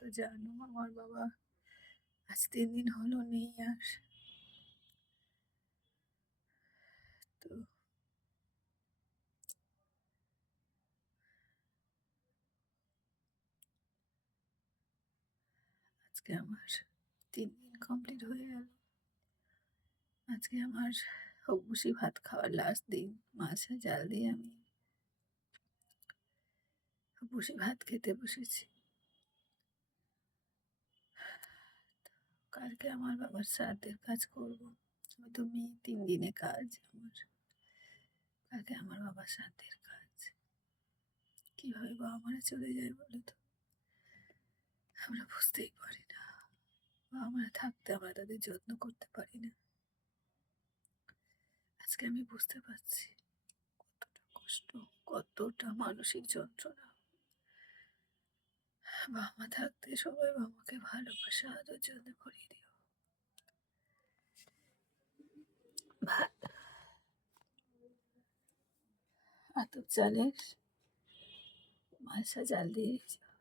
তো জানো আমার বাবা আজ 3 দিন হলো নেই আর। তো আজকে আমার 3 দিন কমপ্লিট হয়ে গেল। আজকে আমার অবশ্যই ভাত খাওয়ার লাস্ট দিন। মাছা জাল দিয়ে আমি বসে ভাত খেতে বসেছি। কালকে আমার বাবার শ্রাদ্ধের কাজ করব। আমি তো মেয়ে, 3 দিনে কাজ আমার। কালকে আমার বাবার শ্রাদ্ধের কাজ। কিভাবে বাবা মারা চলে যায় বলো তো? আমরা বুঝতেই পারি না। বাবা মারা থাকতে আমরা তাদের যত্ন করতে পারি না। আজকে আমি বুঝতে পারছি কতটা কষ্ট, কতটা মানসিক যন্ত্রণা। বাবা মা থাকতে সবাই বাবা মাকে ভালোবাসা আদর যত্ন করিয়ে দিও। ভাত আতপ চালের মালসা জাল দিয়েছি।